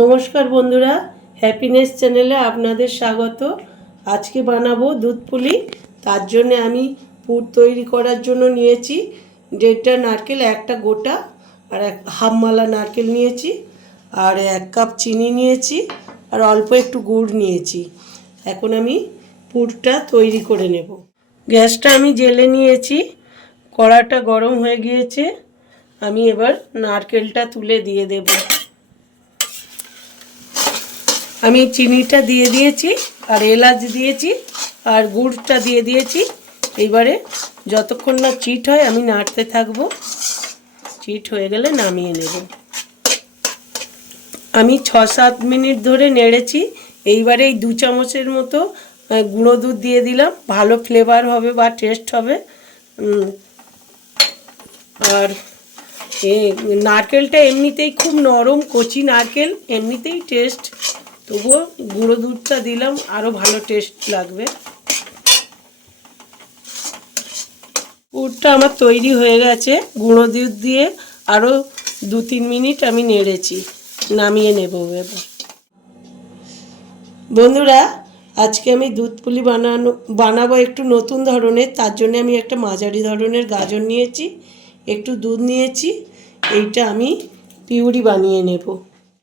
নমস্কার বন্ধুরা, হ্যাপিনেস চ্যানেলে আপনাদের স্বাগত। আজকে বানাবো দুধ পুলি। তার জন্য আমি পুর তৈরি করার জন্য নিয়েছি 1.5টা নারকেল, একটা গোটা আর হাফ মালা নারকেল নিয়েছি, আর 1 কাপ চিনি নিয়েছি, আর অল্প একটু গুড় নিয়েছি। এখন আমি পুরটা তৈরি করে নেব। গ্যাসটা আমি জ্বেলে নিয়েছি, কড়াটা গরম হয়ে গিয়েছে। আমি এবার নারকেলটা তুলে দিয়ে দেব। আমি চিনিটা দিয়ে দিয়েছি, আর এলাচ দিয়েছি, আর গুড়টা দিয়ে দিয়েছি। এবারে যতক্ষণ না চিট হয় আমি নাড়তে থাকবো। চিট হয়ে গেলে নামিয়ে নেব। আমি 6-7 মিনিট ধরে নেড়েছি। এইবারে এই 2 চামচের মতো গুঁড়ো দুধ দিয়ে দিলাম, ভালো ফ্লেভার হবে বা টেস্ট হবে। আর নারকেলটা এমনিতেই খুব নরম, কচি নারকেল, এমনিতেই টেস্ট, তবুও গুঁড়ো দুধটা দিলাম, আরও ভালো টেস্ট লাগবে। পুরটা আমার তৈরি হয়ে গেছে। গুঁড়ো দুধ দিয়ে আরও 2-3 মিনিট আমি নেড়েছি, নামিয়ে নেব এবার। বন্ধুরা, আজকে আমি দুধ পুলি বানাবো একটু নতুন ধরনের। তার জন্য আমি একটা মাঝারি ধরনের গাজর নিয়েছি, একটু দুধ নিয়েছি। এইটা আমি পিউরি বানিয়ে নেব।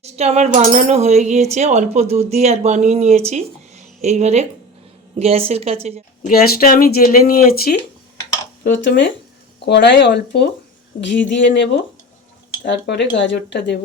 এটা আমার বানানো হয়ে গিয়েছে, অল্প দুধ দিয়ে আর বানিয়ে নিয়েছি। এইবারে গ্যাসের কাছে গ্যাসটা আমি জ্বেলে নিয়েছি। প্রথমে কড়ায় অল্প ঘি দিয়ে নেব, তারপরে গাজরটা দেব।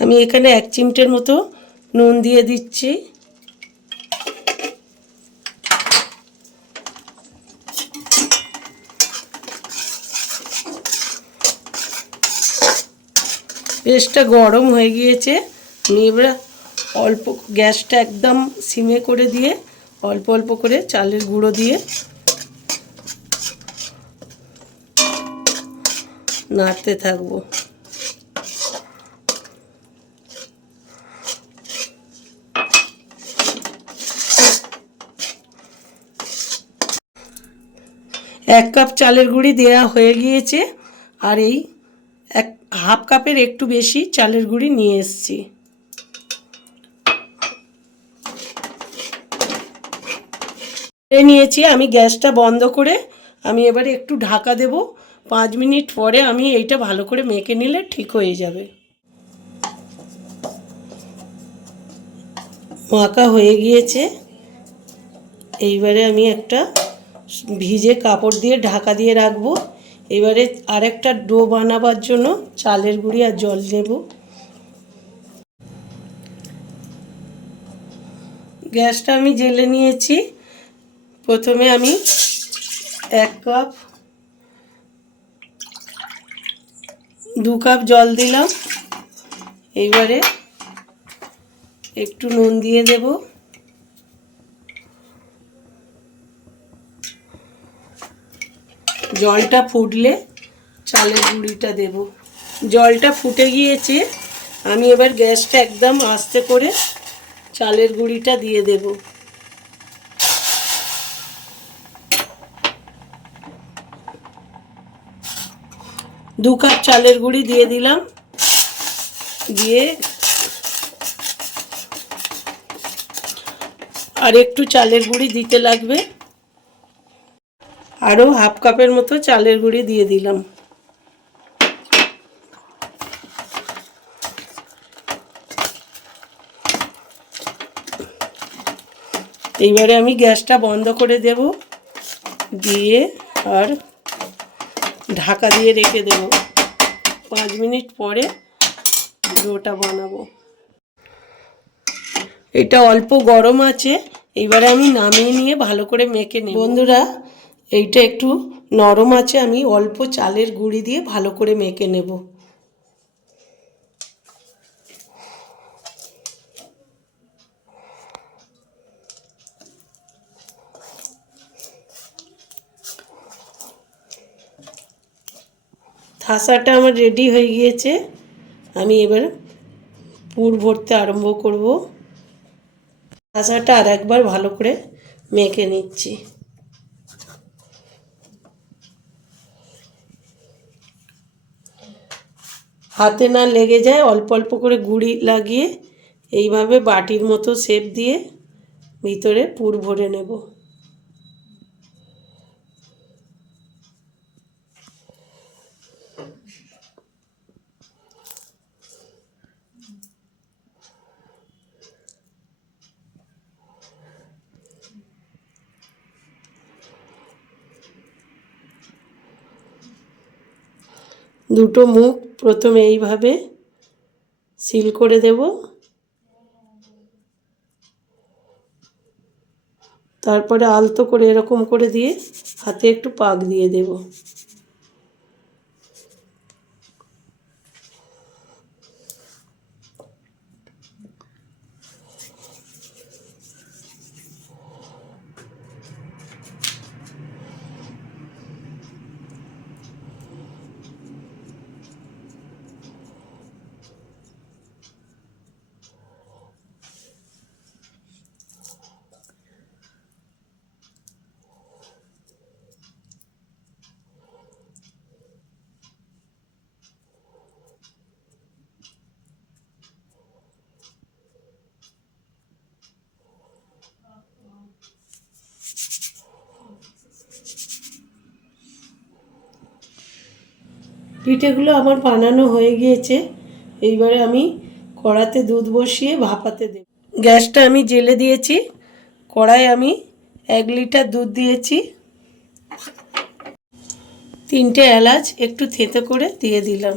আমি এখানে 1 চিমটের মতো নুন দিয়ে দিচ্ছি। পেস্টটা গরম হয়ে গিয়েছে। আমি এবার অল্প গ্যাসটা একদম সিমে করে দিয়ে অল্প অল্প করে চালের গুঁড়ো দিয়ে নাড়তে থাকবো। এক কাপ চালের গুঁড়ি দেওয়া হয়ে গিয়েছে, আর এই হাফ কাপের একটু বেশি চালের গুঁড়ি নিয়ে এসেছি। নিয়েছি আমি। গ্যাসটা বন্ধ করে আমি এবারে একটু ঢাকা দেব। 5 মিনিট পরে আমি এইটা ভালো করে মেখে নিলে ঠিক হয়ে যাবে। মাখা হয়ে গিয়েছে। এইবারে আমি একটা ভিজে কাপড় দিয়ে ঢাকা দিয়ে রাখবো। এবারে আরেকটা ডো বানাবার জন্য চালের গুঁড়ি আর জল নেব। গ্যাসটা আমি জ্বেলে নিয়েছি। প্রথমে আমি 1 কাপ 2 কাপ জল দিলাম। এইবারে একটু নুন দিয়ে দেব। জলটা ফুটলে চালের গুঁড়িটা দেব। জলটা ফুটে গিয়েছে। আমি এবার গ্যাসটা একদম আস্তে করে চালের গুঁড়িটা দিয়ে দেব। দু কাপ চালের গুঁড়ি দিয়ে দিলাম। দিয়ে আর একটু চালের গুঁড়ি দিতে লাগবে। আরও হাফ কাপের মতো চালের গুঁড়ি দিয়ে দিলাম। এইবারে আমি গ্যাসটা বন্ধ করে দেব, দিয়ে আর ঢাকা দিয়ে রেখে দেব। 5 মিনিট পরে ডোটা বানাবো। এটা অল্প গরম আছে। এইবারে আমি নামিয়ে নিয়ে ভালো করে মেখে নেব। বন্ধুরা, এইটা একটু নরম আছে, আমি অল্প চালের গুঁড়ি দিয়ে ভালো করে মেখে নেব। ঠাসাটা আমার রেডি হয়ে গিয়েছে। আমি এবার পুর ভরতে আরম্ভ করব। ঠাসাটা আর একবার ভালো করে মেখে নিচ্ছি। হাতে না লেগে যায় অল্প অল্প করে গুঁড়ি লাগিয়ে এইভাবে বাটির মতো শেপ দিয়ে ভিতরে পুর ভরে নেব। দুটো মুখ প্রথমে এইভাবে সিল করে দেব, তারপরে আলতো করে এরকম করে দিয়ে হাতে একটু পাক দিয়ে দেব। পিঠেগুলো আমার বানানো হয়ে গিয়েছে। এইবারে আমি কড়াতে দুধ বসিয়ে ভাপাতে দেব। গ্যাসটা আমি জেলে দিয়েছি। কড়ায় আমি 1 লিটার দুধ দিয়েছি। 3টে এলাচ একটু থেঁতো করে দিয়ে দিলাম।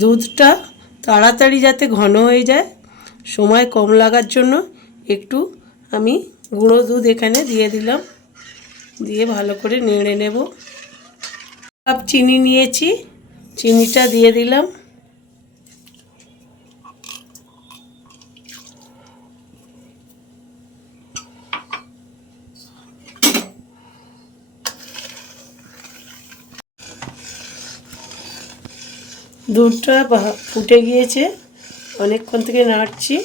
দুধটা তাড়াতাড়ি যাতে ঘন হয়ে যায়, সময় কম লাগার জন্য একটু আমি গুঁড়ো দুধ এখানে দিয়ে দিলাম। দিয়ে ভালো করে নেড়ে নেব। কাপ চিনি নিয়েছি, চিনিটা দিয়ে দিলাম। দুধটা ফুটে গিয়েছে, অনেকক্ষণ থেকে নাড়ছি,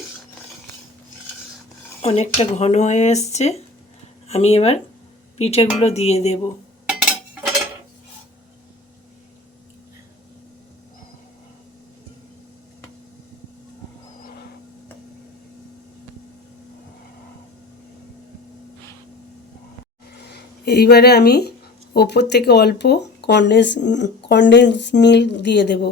অনেকটা ঘন হয়ে এসছে। আমি এবার পিঠেগুলো দিয়ে দেব। এইবারে আমি ওপর থেকে অল্প কনডেন্স মিল্ক দিয়ে দেব।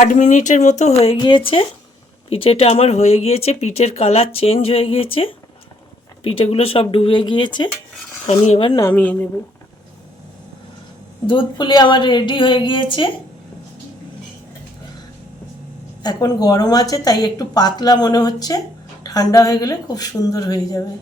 আট মিনিটের মতো হয়ে গিয়েছে। পিঠেটা আমার হয়ে গিয়েছে, পিঠের কালার চেঞ্জ হয়ে গিয়েছে, পিঠেগুলো সব ডুবে গিয়েছে। আমি এবার নামিয়ে নেব। দুধ পুলি আমার রেডি হয়ে গিয়েছে। এখন গরম আছে তাই একটু পাতলা মনে হচ্ছে, ঠান্ডা হয়ে গেলে খুব সুন্দর হয়ে যাবে।